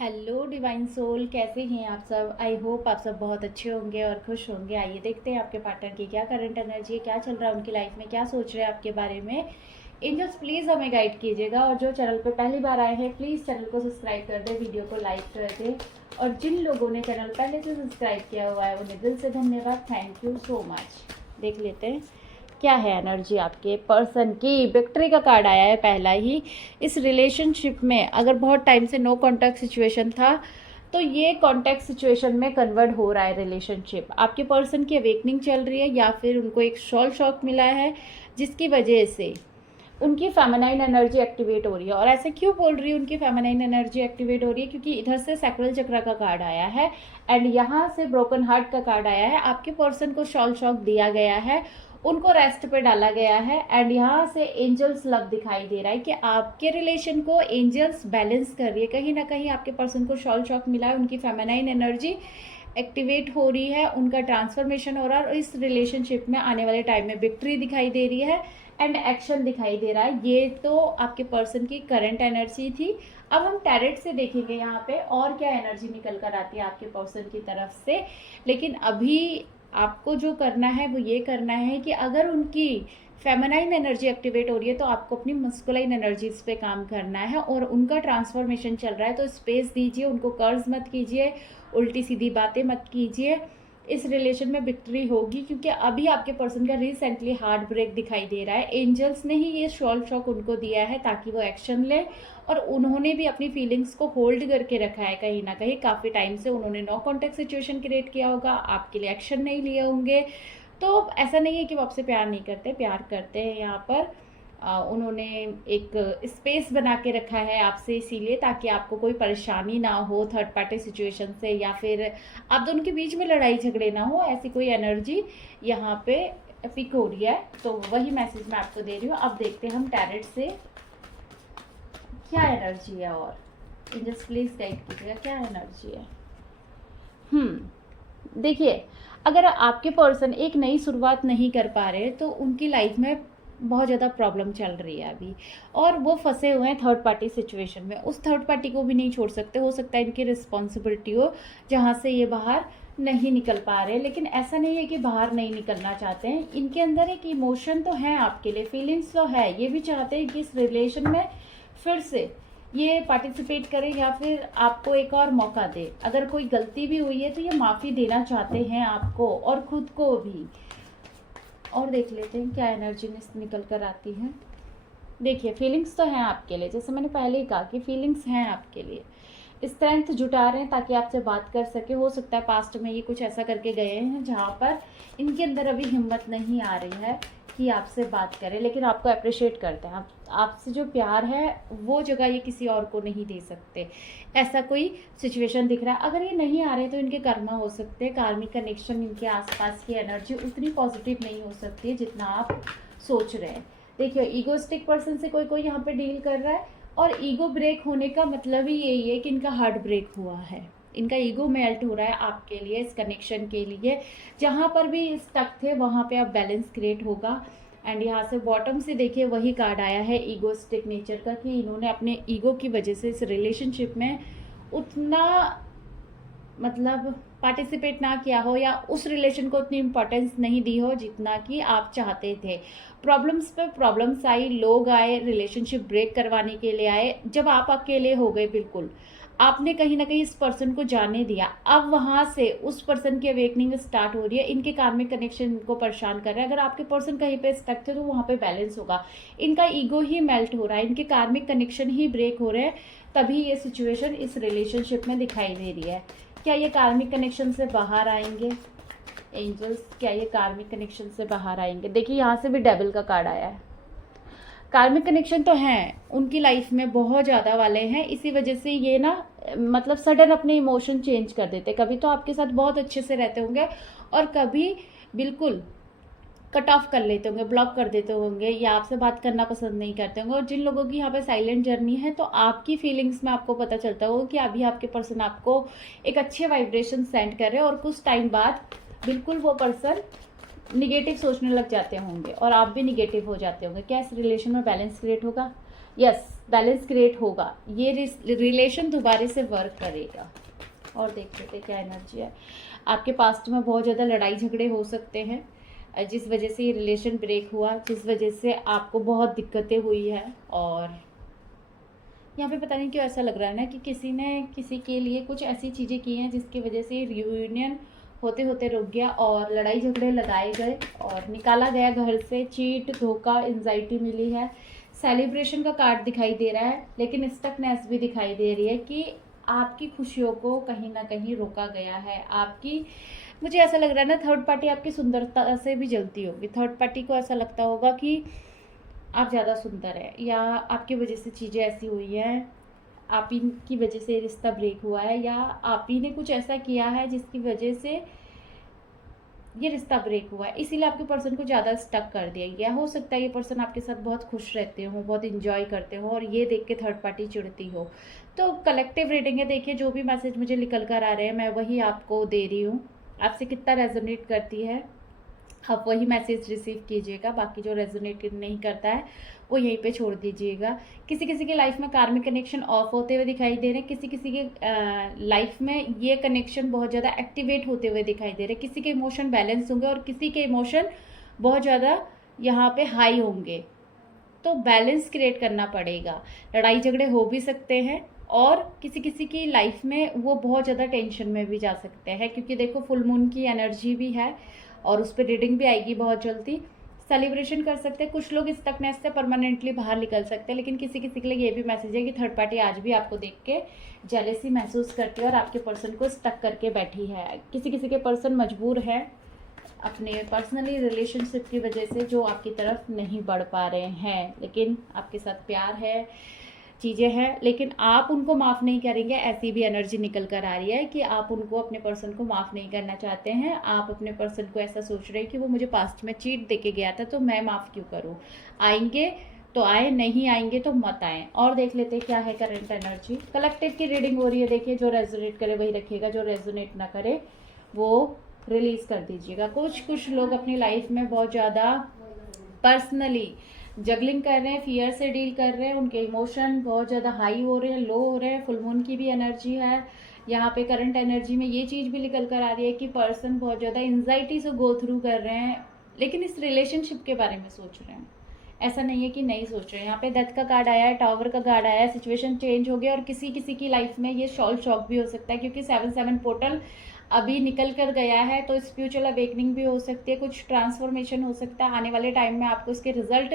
Hello divine soul, कैसे हैं आप सब। आई होप आप सब बहुत अच्छे होंगे और खुश होंगे। आइए देखते हैं आपके पार्टनर की क्या करंट एनर्जी है, क्या चल रहा है उनकी लाइफ में, क्या सोच रहे हैं आपके बारे में। एंजल्स प्लीज़ हमें गाइड कीजिएगा, और जो चैनल पे पहली बार आए हैं प्लीज़ चैनल को सब्सक्राइब कर दें, वीडियो को लाइक कर दें, और जिन लोगों ने चैनल पहले से सब्सक्राइब किया हुआ है उन्हें दिल से धन्यवाद, थैंक यू सो मच। देख लेते हैं क्या है एनर्जी आपके पर्सन की। विक्ट्री का कार्ड आया है पहला ही। इस रिलेशनशिप में अगर बहुत टाइम से नो कॉन्टैक्ट सिचुएशन था तो ये कॉन्टैक्ट सिचुएशन में कन्वर्ट हो रहा है रिलेशनशिप। आपके पर्सन की अवेकनिंग चल रही है, या फिर उनको एक शॉल शॉक मिला है जिसकी वजह से उनकी फेमिनाइन एनर्जी एक्टिवेट हो रही है। और ऐसे क्यों बोल रही है उनकी फेमिनाइन एनर्जी एक्टिवेट हो रही है, क्योंकि इधर से सैक्रल चक्र का कार्ड आया है एंड यहाँ से ब्रोकन हार्ट का कार्ड आया है। आपके पर्सन को शॉल शॉक दिया गया है, उनको रेस्ट पे डाला गया है, एंड यहाँ से एंजल्स लव दिखाई दे रहा है कि आपके रिलेशन को एंजल्स बैलेंस कर रही है। कहीं ना कहीं आपके पर्सन को शॉल शॉक मिला है, उनकी फेमिनाइन एनर्जी एक्टिवेट हो रही है, उनका ट्रांसफॉर्मेशन हो रहा है, और इस रिलेशनशिप में आने वाले टाइम में विक्ट्री दिखाई दे रही है एंड एक्शन दिखाई दे रहा है। ये तो आपके पर्सन की करंट एनर्जी थी। अब हम टैरेट से देखेंगे यहाँ पे और क्या एनर्जी निकल कर आती है आपके पर्सन की तरफ से। लेकिन अभी आपको जो करना है वो ये करना है कि अगर उनकी फेमिनाइन एनर्जी एक्टिवेट हो रही है तो आपको अपनी मस्कुलाइन एनर्जीज पे काम करना है, और उनका ट्रांसफॉर्मेशन चल रहा है तो स्पेस दीजिए, उनको कर्ज मत कीजिए, उल्टी सीधी बातें मत कीजिए। इस रिलेशन में विक्ट्री होगी, क्योंकि अभी आपके पर्सन का रिसेंटली हार्ट ब्रेक दिखाई दे रहा है। एंजल्स ने ही ये शॉल शॉक उनको दिया है ताकि वो एक्शन ले, और उन्होंने भी अपनी फीलिंग्स को होल्ड करके रखा है। कहीं ना कहीं काफ़ी टाइम से उन्होंने नो कॉन्टैक्ट सिचुएशन क्रिएट किया होगा, आपके लिए एक्शन नहीं लिए होंगे। तो ऐसा नहीं है कि वो आपसे प्यार नहीं करते, प्यार करते हैं। यहाँ पर उन्होंने एक स्पेस बना के रखा है आपसे, इसीलिए ताकि आपको कोई परेशानी ना हो थर्ड पार्टी सिचुएशन से, या फिर आप दोनों के बीच में लड़ाई झगड़े ना हो, ऐसी कोई एनर्जी यहाँ पे पिक हो रही है। तो वही मैसेज मैं आपको दे रही हूँ। अब देखते हैं हम टैरेट से क्या एनर्जी है, और जस्ट प्लीज गाइड कीजिएगा क्या एनर्जी है। देखिए, अगर आपके पर्सन एक नई शुरुआत नहीं कर पा रहे तो उनकी लाइफ में बहुत ज़्यादा प्रॉब्लम चल रही है अभी, और वो फंसे हुए हैं थर्ड पार्टी सिचुएशन में। उस थर्ड पार्टी को भी नहीं छोड़ सकते, हो सकता है इनकी रिस्पॉन्सिबिलिटी हो जहाँ से ये बाहर नहीं निकल पा रहे। लेकिन ऐसा नहीं है कि बाहर नहीं निकलना चाहते हैं, इनके अंदर एक इमोशन तो है आपके लिए, फीलिंग्स तो है। ये भी चाहते हैं कि इस रिलेशन में फिर से ये पार्टिसिपेट करें, या फिर आपको एक और मौका दे। अगर कोई गलती भी हुई है तो ये माफ़ी देना चाहते हैं आपको और खुद को भी। और देख लेते हैं क्या एनर्जी निकल कर आती है। देखिए, फीलिंग्स तो हैं आपके लिए, जैसे मैंने पहले ही कहा कि फीलिंग्स हैं आपके लिए। स्ट्रेंथ जुटा रहे हैं ताकि आपसे बात कर सके। हो सकता है पास्ट में ये कुछ ऐसा करके गए हैं जहाँ पर इनके अंदर अभी हिम्मत नहीं आ रही है कि आपसे बात करें, लेकिन आपको अप्रिशिएट करते हैं। आपसे जो प्यार है वो जगह ये किसी और को नहीं दे सकते, ऐसा कोई सिचुएशन दिख रहा है। अगर ये नहीं आ रहे तो इनके कर्मा हो सकते हैं, कार्मिक कनेक्शन, इनके आसपास की एनर्जी उतनी पॉजिटिव नहीं हो सकती है जितना आप सोच रहे हैं। देखिए, ईगोस्टिक पर्सन से कोई कोई यहाँ पे डील कर रहा है, और ईगो ब्रेक होने का मतलब ही यही है कि इनका हार्ट ब्रेक हुआ है, इनका ईगो मेल्ट हो रहा है आपके लिए, इस कनेक्शन के लिए। जहाँ पर भी स्टक थे वहाँ पे अब बैलेंस क्रिएट होगा। एंड यहाँ से बॉटम से देखिए वही कार्ड आया है ईगोस्टिक नेचर का, कि इन्होंने अपने ईगो की वजह से इस रिलेशनशिप में उतना मतलब पार्टिसिपेट ना किया हो, या उस रिलेशन को उतनी इम्पोर्टेंस नहीं दी हो जितना कि आप चाहते थे। प्रॉब्लम्स पे प्रॉब्लम्स आई, लोग आए रिलेशनशिप ब्रेक करवाने के लिए आए। जब आप अकेले हो गए बिल्कुल, आपने कहीं ना कहीं इस पर्सन को जाने दिया, अब वहाँ से उस पर्सन की अवेकनिंग स्टार्ट हो रही है। इनके कार्मिक कनेक्शन इनको परेशान कर रहे हैं। अगर आपके पर्सन कहीं पे स्टक थे तो वहाँ पे बैलेंस होगा। इनका ईगो ही मेल्ट हो रहा है, इनके कार्मिक कनेक्शन ही ब्रेक हो रहे हैं, तभी ये सिचुएशन इस रिलेशनशिप में दिखाई दे रही है। क्या ये कार्मिक कनेक्शन से बाहर आएंगे एंजल्स? क्या ये कार्मिक कनेक्शन से बाहर आएंगे? देखिए, यहाँ से भी डेविल का कार्ड आया है। कार्मिक कनेक्शन तो हैं उनकी लाइफ में, बहुत ज़्यादा वाले हैं। इसी वजह से ये ना मतलब सडन अपने इमोशन चेंज कर देते। कभी तो आपके साथ बहुत अच्छे से रहते होंगे, और कभी बिल्कुल कट ऑफ कर लेते होंगे, ब्लॉक कर देते होंगे, या आपसे बात करना पसंद नहीं करते होंगे। और जिन लोगों की यहाँ पे साइलेंट जर्नी है, तो आपकी फीलिंग्स में आपको पता चलता होगा कि अभी आपके पर्सन आपको एक अच्छे वाइब्रेशन सेंड कर रहे हैं, और कुछ टाइम बाद बिल्कुल वो पर्सन निगेटिव सोचने लग जाते होंगे और आप भी निगेटिव हो जाते होंगे। क्या इस रिलेशन में बैलेंस क्रिएट होगा? यस, बैलेंस क्रिएट होगा, ये रिलेशन दोबारा से वर्क करेगा। और देख लेते क्या एनर्जी है। आपके पास्ट में बहुत ज़्यादा लड़ाई झगड़े हो सकते हैं, जिस वजह से ये रिलेशन ब्रेक हुआ, जिस वजह से आपको बहुत दिक्कतें हुई है। और यहाँ पे पता नहीं क्यों ऐसा लग रहा है ना कि किसी ने किसी के लिए कुछ ऐसी चीज़ें की हैं जिसकी वजह से रियूनियन होते होते रुक गया और लड़ाई झगड़े लगाए गए और निकाला गया घर से, चीट, धोखा, एंजाइटी मिली है। सेलिब्रेशन का कार्ड दिखाई दे रहा है, लेकिन स्टकनेस भी दिखाई दे रही है कि आपकी खुशियों को कहीं ना कहीं रोका गया है। आपकी, मुझे ऐसा लग रहा है ना, थर्ड पार्टी आपकी सुंदरता से भी जलती होगी। थर्ड पार्टी को ऐसा लगता होगा कि आप ज़्यादा सुंदर है, या आपकी वजह से चीज़ें ऐसी हुई हैं, आप ही की वजह से रिश्ता ब्रेक हुआ है, या आप ही ने कुछ ऐसा किया है जिसकी वजह से ये रिश्ता ब्रेक हुआ है, इसीलिए आपके पर्सन को ज़्यादा स्टक कर दिया गया। हो सकता है ये पर्सन आपके साथ बहुत खुश रहते हो, बहुत इंजॉय करते हो, और ये देख के थर्ड पार्टी चिढ़ती हो। तो कलेक्टिव रीडिंग है, देखिए जो भी मैसेज मुझे निकल कर आ रहे हैं मैं वही आपको दे रही हूँ। आपसे कितना रेजोनेट करती है आप वही मैसेज रिसीव कीजिएगा, बाकी जो रेजोनेट नहीं करता है वो यहीं पे छोड़ दीजिएगा। किसी किसी के लाइफ में कार्मिक कनेक्शन ऑफ होते हुए दिखाई दे रहे हैं, किसी किसी के लाइफ में ये कनेक्शन बहुत ज़्यादा एक्टिवेट होते हुए दिखाई दे रहे हैं। किसी के इमोशन बैलेंस होंगे और किसी के इमोशन बहुत ज़्यादा यहाँ पे हाई होंगे, तो बैलेंस क्रिएट करना पड़ेगा। लड़ाई झगड़े हो भी सकते हैं और किसी किसी की लाइफ में वो बहुत ज़्यादा टेंशन में भी जा सकते हैं, क्योंकि देखो फुल मून की एनर्जी भी है और उस पर रीडिंग भी आएगी बहुत जल्दी। सेलिब्रेशन कर सकते हैं, कुछ लोग इस स्टकनेस से परमानेंटली बाहर निकल सकते हैं, लेकिन किसी किसी के लिए ये भी मैसेज है कि थर्ड पार्टी आज भी आपको देख के जेलेसी महसूस करती है और आपके पर्सन को स्टक करके बैठी है। किसी किसी के पर्सन मजबूर है अपने पर्सनली रिलेशनशिप की वजह से, जो आपकी तरफ नहीं बढ़ पा रहे हैं, लेकिन आपके साथ प्यार है, चीज़ें हैं, लेकिन आप उनको माफ़ नहीं करेंगे। ऐसी भी एनर्जी निकल कर आ रही है कि आप उनको, अपने पर्सन को माफ़ नहीं करना चाहते हैं। आप अपने पर्सन को ऐसा सोच रहे हैं कि वो मुझे पास्ट में चीट देके गया था तो मैं माफ़ क्यों करूं, आएंगे तो आए, नहीं आएंगे तो मत आए। और देख लेते हैं क्या है करंट एनर्जी। कलेक्टिव की रीडिंग हो रही है, देखिए जो रेजोनेट करे वही रखिएगा, जो रेजोनेट ना करे वो रिलीज़ कर दीजिएगा। कुछ लोग अपनी लाइफ में बहुत ज़्यादा पर्सनली जगलिंग कर रहे हैं, फियर से डील कर रहे हैं, उनके इमोशन बहुत ज़्यादा हाई हो रहे हैं, लो हो रहे हैं। फुल मून की भी एनर्जी है यहाँ पे। करंट एनर्जी में ये चीज़ भी निकल कर आ रही है कि पर्सन बहुत ज़्यादा एंजाइटी से गो थ्रू कर रहे हैं, लेकिन इस रिलेशनशिप के बारे में सोच रहे हैं। ऐसा नहीं है कि नहीं सोच रहे हैं। यहाँ पे डेथ का कार्ड आया है, टावर का कार्ड आया है, सिचुएशन चेंज हो गया और किसी किसी की लाइफ में ये शॉक भी हो सकता है, क्योंकि 7-7 पोर्टल अभी निकल कर गया है, तो स्पिरिचुअल अवेकनिंग भी हो सकती है, कुछ ट्रांसफॉर्मेशन हो सकता है। आने वाले टाइम में आपको इसके रिजल्ट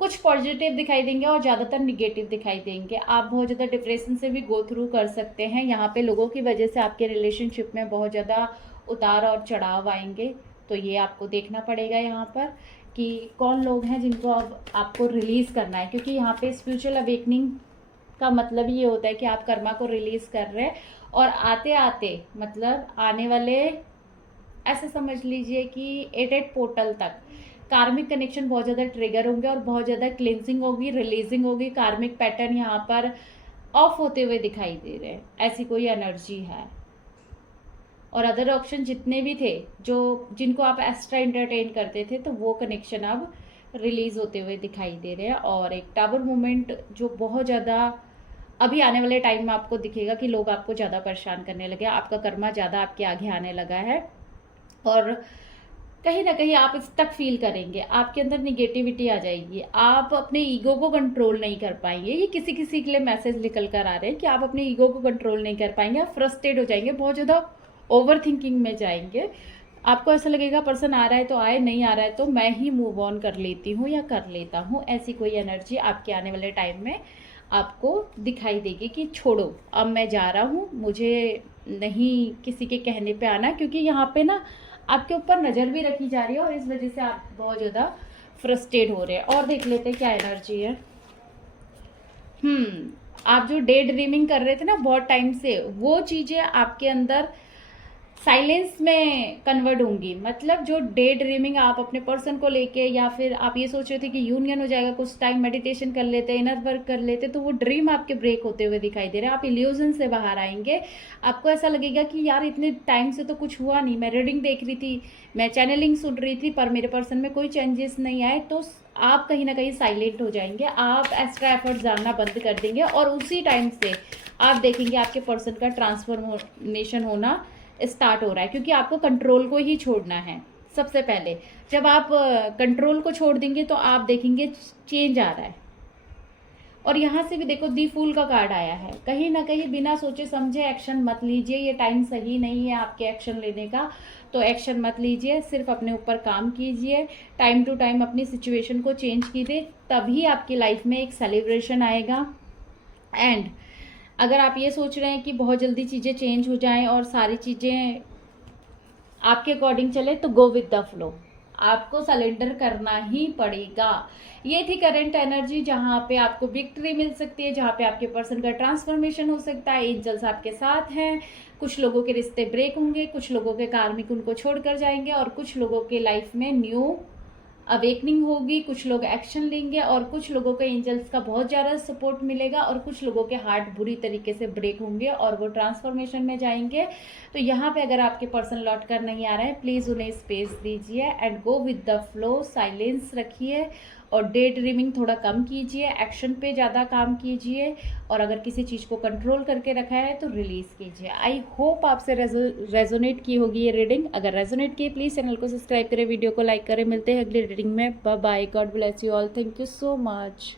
कुछ पॉजिटिव दिखाई देंगे और ज़्यादातर निगेटिव दिखाई देंगे। आप बहुत ज़्यादा डिप्रेशन से भी गो थ्रू कर सकते हैं। यहाँ पे लोगों की वजह से आपके रिलेशनशिप में बहुत ज़्यादा उतार और चढ़ाव आएंगे, तो ये आपको देखना पड़ेगा यहाँ पर कि कौन लोग हैं जिनको अब आपको रिलीज़ करना है, क्योंकि यहाँ पे स्पिरिचुअल अवेकनिंग का मतलब ये होता है कि आप कर्मा को रिलीज़ कर रहे हैं और आते आते, मतलब आने वाले, ऐसे समझ लीजिए कि 8 पोर्टल तक कार्मिक कनेक्शन बहुत ज़्यादा ट्रिगर होंगे और बहुत ज़्यादा क्लिनजिंग होगी, रिलीजिंग होगी। कार्मिक पैटर्न यहाँ पर ऑफ होते हुए दिखाई दे रहे हैं, ऐसी कोई एनर्जी है। और अदर ऑप्शन जितने भी थे, जो जिनको आप एक्स्ट्रा एंटरटेन करते थे, तो वो कनेक्शन अब रिलीज़ होते हुए दिखाई दे रहे हैं। और एक टावर मूवमेंट जो बहुत ज़्यादा अभी आने वाले टाइम में आपको दिखेगा कि लोग आपको ज़्यादा परेशान करने लगे, आपका कर्मा ज़्यादा आपके आगे आने लगा है और कहीं ना कहीं आप स्टक फील करेंगे, आपके अंदर निगेटिविटी आ जाएगी, आप अपने ईगो को कंट्रोल नहीं कर पाएंगे। ये किसी किसी के लिए मैसेज निकल कर आ रहे हैं कि आप अपने ईगो को कंट्रोल नहीं कर पाएंगे, आप फ्रस्ट्रेट हो जाएंगे, बहुत ज़्यादा ओवर थिंकिंग में जाएंगे। आपको ऐसा लगेगा पर्सन आ रहा है तो आए, नहीं आ रहा है तो मैं ही मूव ऑन कर लेती हूँ या कर लेता हूँ। ऐसी कोई एनर्जी आपके आने वाले टाइम में आपको दिखाई देगी कि छोड़ो, अब मैं जा रहा हूँ, मुझे नहीं किसी के कहने पे आना, क्योंकि यहाँ पे ना आपके ऊपर नज़र भी रखी जा रही है और इस वजह से आप बहुत ज़्यादा फ्रस्ट्रेट हो रहे हैं। और देख लेते हैं क्या एनर्जी है। आप जो डे ड्रीमिंग कर रहे थे ना बहुत टाइम से, वो चीज़ें आपके अंदर साइलेंस में कन्वर्ट होंगी। मतलब जो डे ड्रीमिंग आप अपने पर्सन को लेके, या फिर आप ये सोच रहे थे कि यूनियन हो जाएगा, कुछ टाइम मेडिटेशन कर लेते, इनर वर्क कर लेते, तो वो ड्रीम आपके ब्रेक होते हुए दिखाई दे रहे हैं। आप इल्यूजन से बाहर आएंगे। आपको ऐसा लगेगा कि यार इतने टाइम से तो कुछ हुआ नहीं, मैं रीडिंग देख रही थी, मैं चैनलिंग सुन रही थी, पर मेरे पर्सन में कोई चेंजेस नहीं आए। तो आप कहीं ना कहीं साइलेंट हो जाएंगे, आप एक्स्ट्रा एफर्ट डालना बंद कर देंगे, और उसी टाइम से आप देखेंगे आपके पर्सन का ट्रांसफॉर्मेशन होना स्टार्ट हो रहा है। क्योंकि आपको कंट्रोल को ही छोड़ना है सबसे पहले। जब आप कंट्रोल को छोड़ देंगे तो आप देखेंगे चेंज आ रहा है। और यहाँ से भी देखो दी फूल का कार्ड आया है। कहीं ना कहीं बिना सोचे समझे एक्शन मत लीजिए, ये टाइम सही नहीं है आपके एक्शन लेने का। तो एक्शन मत लीजिए, सिर्फ अपने ऊपर काम कीजिए, टाइम टू टाइम अपनी सिचुएशन को चेंज कीजिए, तभी आपकी लाइफ में एक सेलिब्रेशन आएगा। एंड अगर आप ये सोच रहे हैं कि बहुत जल्दी चीज़ें चेंज हो जाएं और सारी चीज़ें आपके अकॉर्डिंग चले, तो गो विद द फ्लो। आपको सरेंडर करना ही पड़ेगा। ये थी करंट एनर्जी, जहाँ पे आपको विक्ट्री मिल सकती है, जहाँ पे आपके पर्सन का ट्रांसफॉर्मेशन हो सकता है। एंजल्स आपके साथ हैं। कुछ लोगों के रिश्ते ब्रेक होंगे, कुछ लोगों के कार्मिक उनको छोड़कर जाएंगे, और कुछ लोगों के लाइफ में न्यू अवेकनिंग होगी। कुछ लोग एक्शन लेंगे, और कुछ लोगों को एंजल्स का बहुत ज़्यादा सपोर्ट मिलेगा, और कुछ लोगों के हार्ट बुरी तरीके से ब्रेक होंगे और वो ट्रांसफॉर्मेशन में जाएंगे। तो यहाँ पे अगर आपके पर्सन लौट कर नहीं आ रहे हैं, प्लीज़ उन्हें स्पेस दीजिए and go with the flow. Silence रखिए और डे ड्रीमिंग थोड़ा कम कीजिए, एक्शन पे ज़्यादा काम कीजिए, और अगर किसी चीज़ को कंट्रोल करके रखा है तो रिलीज़ कीजिए। आई होप आपसे रेजोनेट की होगी ये रीडिंग। अगर रेजोनेट की, प्लीज़ चैनल को सब्सक्राइब करें, वीडियो को लाइक करें। मिलते हैं अगली रीडिंग में। Bye bye, God bless you all, thank you so much.